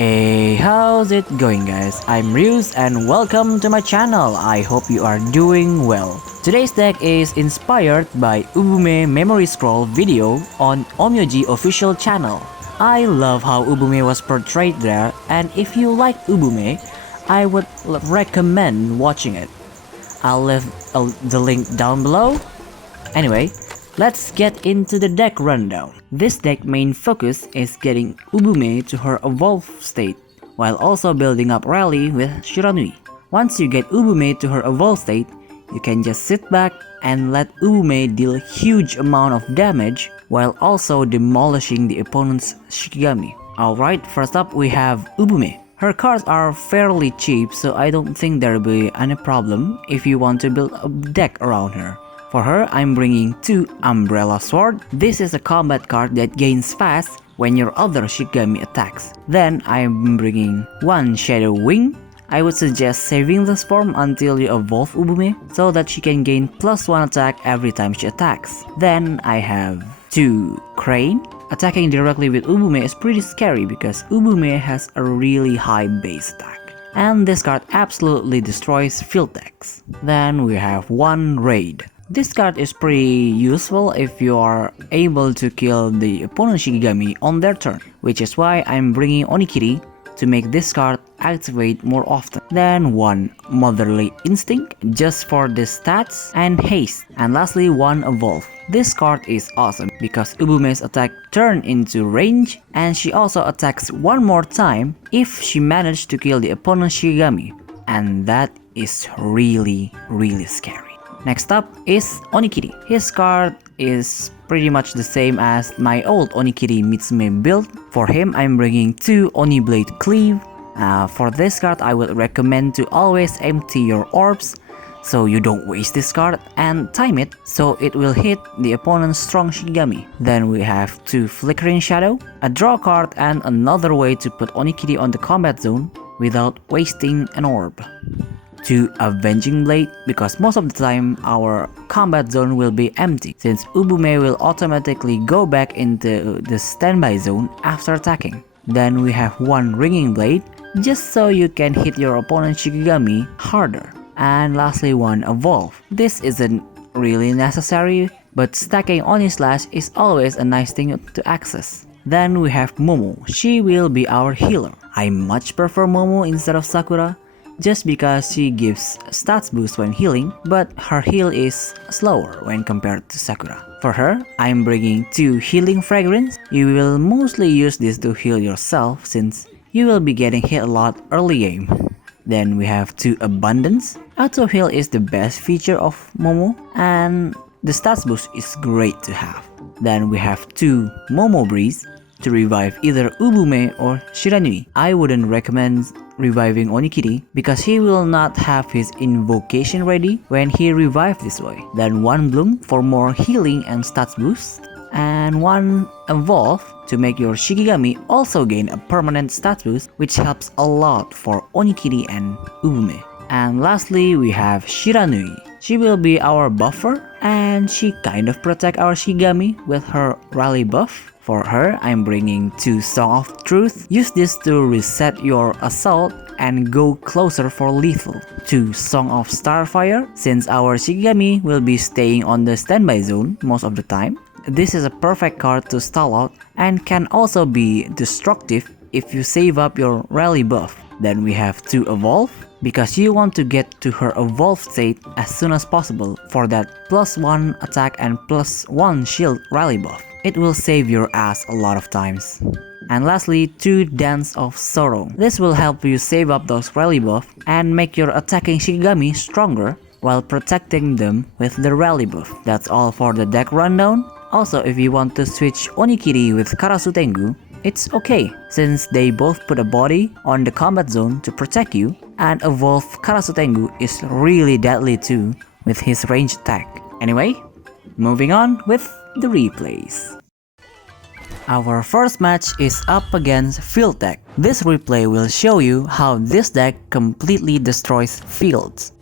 Hey, how's it going guys? I'm Ryus and welcome to my channel. I hope you are doing well. Today's deck is inspired by Ubume memory scroll video on Onmyoji official channel. I love how Ubume was portrayed there, and if you like Ubume, I would recommend watching it. I'll leave the link down below. Anyway, let's get into the deck rundown. This deck main focus is getting Ubume to her evolved state, while also building up rally with Shiranui. Once you get Ubume to her evolved state, you can just sit back and let Ubume deal huge amount of damage while also demolishing the opponent's Shikigami. Alright, first up we have Ubume. Her cards are fairly cheap, so I don't think there'll be any problem if you want to build a deck around her. For her, I'm bringing 2 Umbrella Sword. This is a combat card that gains fast when your other Shikigami attacks. Then I'm bringing 1 Shadow Wing. I would suggest saving this form until you evolve Ubume so that she can gain +1 attack every time she attacks. Then I have 2 Crane. Attacking directly with Ubume is pretty scary because Ubume has a really high base attack, and this card absolutely destroys field decks. Then we have 1 Raid. This card is pretty useful if you are able to kill the opponent's Shikigami on their turn, which is why I'm bringing Onikiri to make this card activate more often. Then 1 Motherly Instinct just for the stats and haste, and lastly 1 Evolve. This card is awesome because Ubume's attack turn into range, and she also attacks one more time if she managed to kill the opponent's Shikigami, and that is really scary. Next up is Onikiri. His card is pretty much the same as my old Onikiri Mitsume build. For him, I'm bringing 2 Oni Blade Cleave. For this card, I would recommend to always empty your orbs so you don't waste this card, and time it so it will hit the opponent's strong Shikigami. Then we have 2 Flickering Shadow, a draw card and another way to put Onikiri on the combat zone without wasting an orb. 2 Avenging Blade, because most of the time our combat zone will be empty since Ubume will automatically go back into the standby zone after attacking. Then we have 1 Ringing Blade, just so you can hit your opponent's Shikigami harder. And lastly 1 Evolve. This isn't really necessary, but stacking Oni Slash is always a nice thing to access. Then we have Momo. She will be our healer. I much prefer Momo instead of Sakura, just because she gives stats boost when healing, but her heal is slower when compared to Sakura. For her, I'm bringing 2 Healing Fragrance. You will mostly use this to heal yourself since you will be getting hit a lot early game. Then we have 2 Abundance. Auto heal is the best feature of Momo, and the stats boost is great to have. Then we have 2 Momo Breeze to revive either Ubume or Shiranui. I wouldn't recommend reviving Onikiri because he will not have his invocation ready when he revives this way. Then 1 Bloom for more healing and stats boost, and 1 Evolve to make your Shikigami also gain a permanent stats boost, which helps a lot for Onikiri and Ubume. And lastly we have Shiranui. She will be our buffer, and she kind of protect our Shikigami with her rally buff. For her, I'm bringing 2 Song of Truth. Use this to reset your assault and go closer for lethal. 2 Song of Starfire, since our Shikigami will be staying on the standby zone most of the time. This is a perfect card to stall out and can also be destructive if you save up your rally buff. Then we have 2 Evolve, because you want to get to her evolved state as soon as possible for that +1 attack and +1 shield rally buff. It will save your ass a lot of times. And lastly, 2 Dance of Sorrow. This will help you save up those rally buff and make your attacking Shikigami stronger while protecting them with the rally buff. That's all for the deck rundown. Also, if you want to switch Onikiri with Karasu Tengu, it's okay, since they both put a body on the combat zone to protect you, and evolve Karasu Tengu is really deadly too with his ranged attack. Anyway, moving on with the replays. Our first match is up against Field Deck. This replay will show you how this deck completely destroys fields.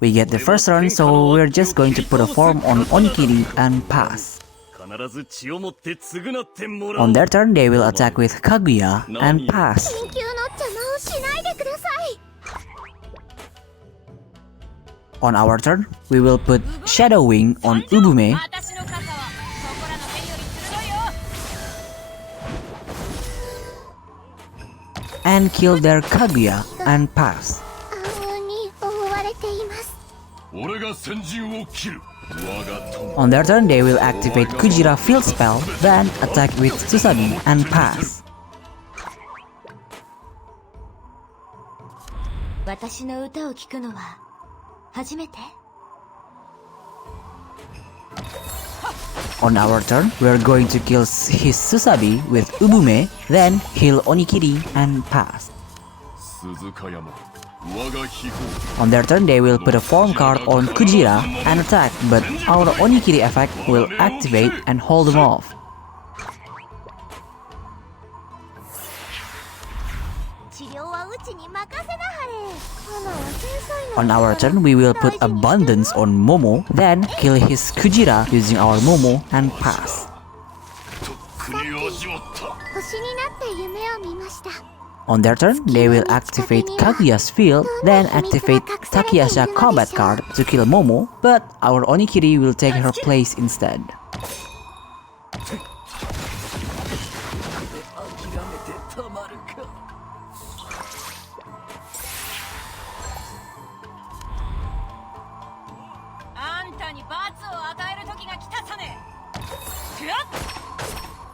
We get the first turn, so we're just going to put a form on Onikiri and pass. On their turn, they will attack with Kaguya and pass. On our turn, we will put Shadow Wing on Ubume and kill their Kaguya and pass. On their turn, they will activate Kujira Field Spell, then attack with Susabi and pass. On our turn, we are going to kill his Susabi with Ubume, then heal Onikiri and pass. On their turn, they will put a form card on Kujira and attack, but our Onikiri effect will activate and hold them off. On our turn, we will put Abundance on Momo, then kill his Kujira using our Momo and pass. On their turn, they will activate Kaguya's field, then activate Takayasha combat card to kill Momo, but our Onikiri will take her place instead.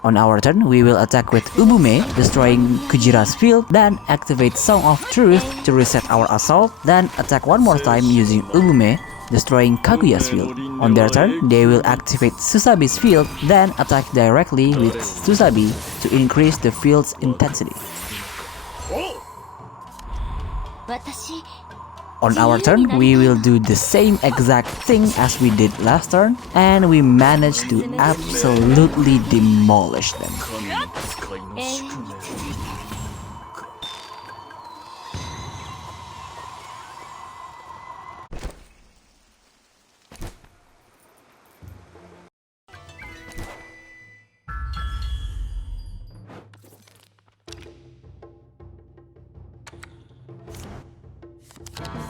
On our turn, we will attack with Ubume, destroying Kujira's field, then activate Song of Truth to reset our assault, then attack one more time using Ubume, destroying Kaguya's field. On their turn, they will activate Susabi's field, then attack directly with Susabi to increase the field's intensity. On our turn, we will do the same exact thing as we did last turn, and we managed to absolutely demolish them.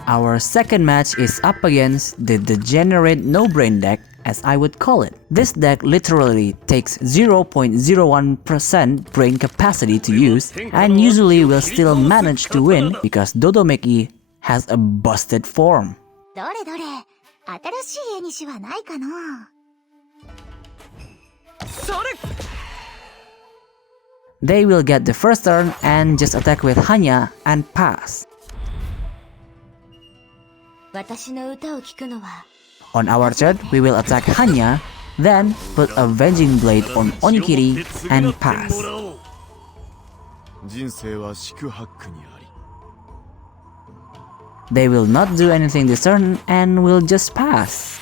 Our second match is up against the degenerate no-brain deck, as I would call it. This deck literally takes 0.01% brain capacity to use and usually will still manage to win because Dodomeki has a busted form. They will get the first turn and just attack with Hanya and pass. On our turn, we will attack Hanya, then put a Venging Blade on Onikiri and pass. They will not do anything this turn and will just pass.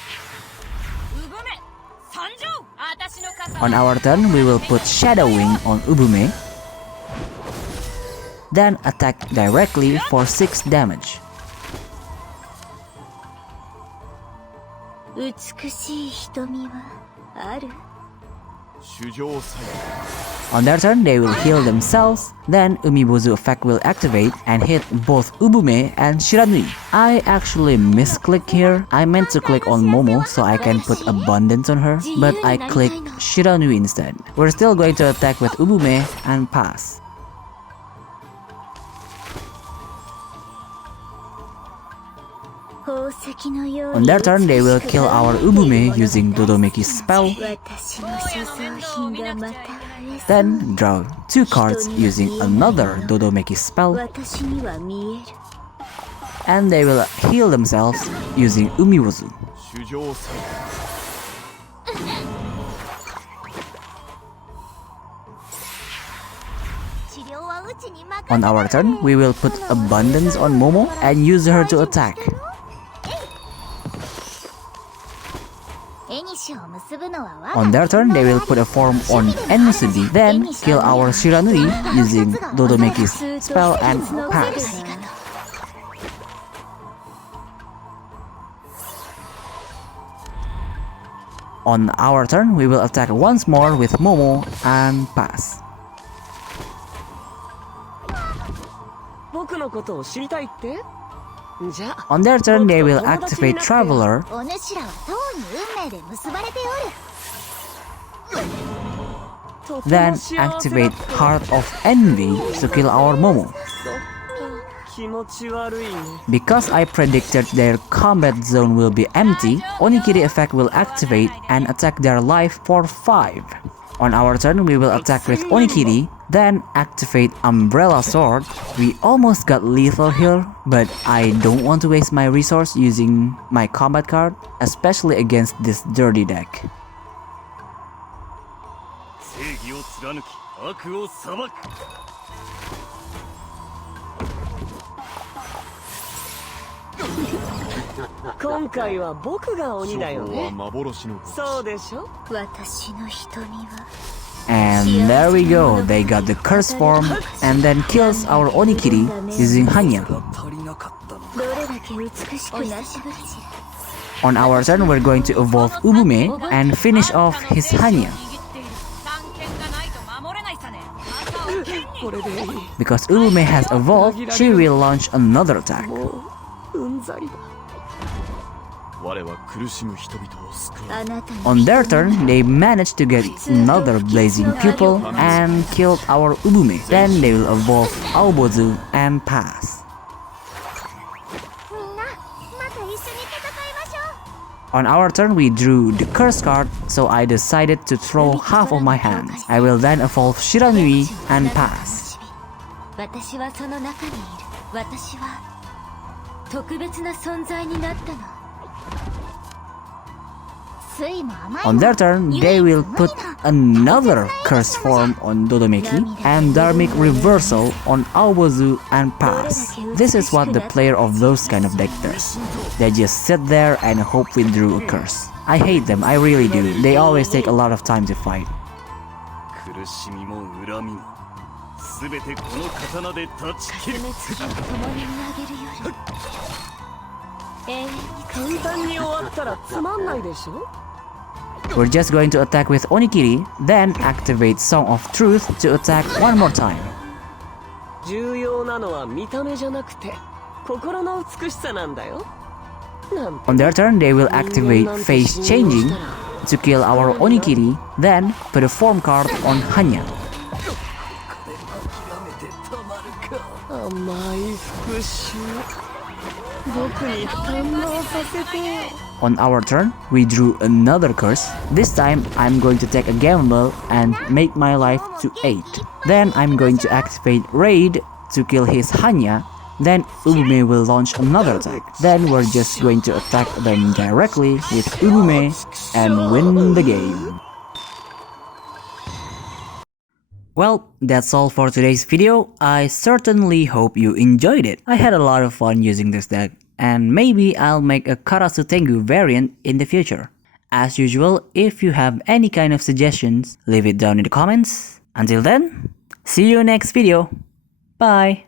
On our turn, we will put Shadow Wing on Ubume, then attack directly for 6 damage. On their turn, they will heal themselves, then Umibozu effect will activate and hit both Ubume and Shiranui. I actually misclicked here. I meant to click on Momo so I can put Abundance on her, but I clicked Shiranui instead. We're still going to attack with Ubume and pass. On their turn, they will kill our Ubume using Dodomeki's spell, then draw 2 cards using another Dodomeki spell, and they will heal themselves using Umiwozu. On our turn, we will put Abundance on Momo and use her to attack. On their turn, they will put a form on Enmusubi, then kill our Shiranui using Dodomeki's spell and pass. On our turn, we will attack once more with Momo and pass. On their turn, they will activate Traveler, then activate Heart of Envy to kill our Momo. Because I predicted their combat zone will be empty, Onikiri effect will activate and attack their life for 5. On our turn, we will attack with Onikiri, then activate Umbrella Sword. We almost got lethal here, but I don't want to waste my resource using my combat card, especially against this dirty deck. And there we go, they got the curse form and then kills our Onikiri using Hanya. On our turn, we're going to evolve Ubume and finish off his Hanya. Because Ubume has evolved, she will launch another attack. On their turn, they managed to get another blazing pupil and killed our Ubume. Then they will evolve Aobozu and pass. On our turn, we drew the curse card, so I decided to throw half of my hands. I will then evolve Shiranui and pass. On their turn, they will put another curse form on Dodomeki and Dharmic Reversal on Aobozu and pass. This is what the player of those kind of deck does. They just sit there and hope we drew a curse. I hate them, I really do. They always take a lot of time to fight. We're just going to attack with Onikiri, then activate Song of Truth to attack one more time. On their turn, they will activate Face Changing to kill our Onikiri, then put a form card on Hanya. On our turn, we drew another curse. This time, I'm going to take a gamble and make my life to 8. Then I'm going to activate Raid to kill his Hanya. Then Ubume will launch another attack. Then we're just going to attack them directly with Ubume and win the game. Well, that's all for today's video. I certainly hope you enjoyed it. I had a lot of fun using this deck, and maybe I'll make a Karasu Tengu variant in the future. As usual, if you have any kind of suggestions, leave it down in the comments. Until then, see you next video. Bye!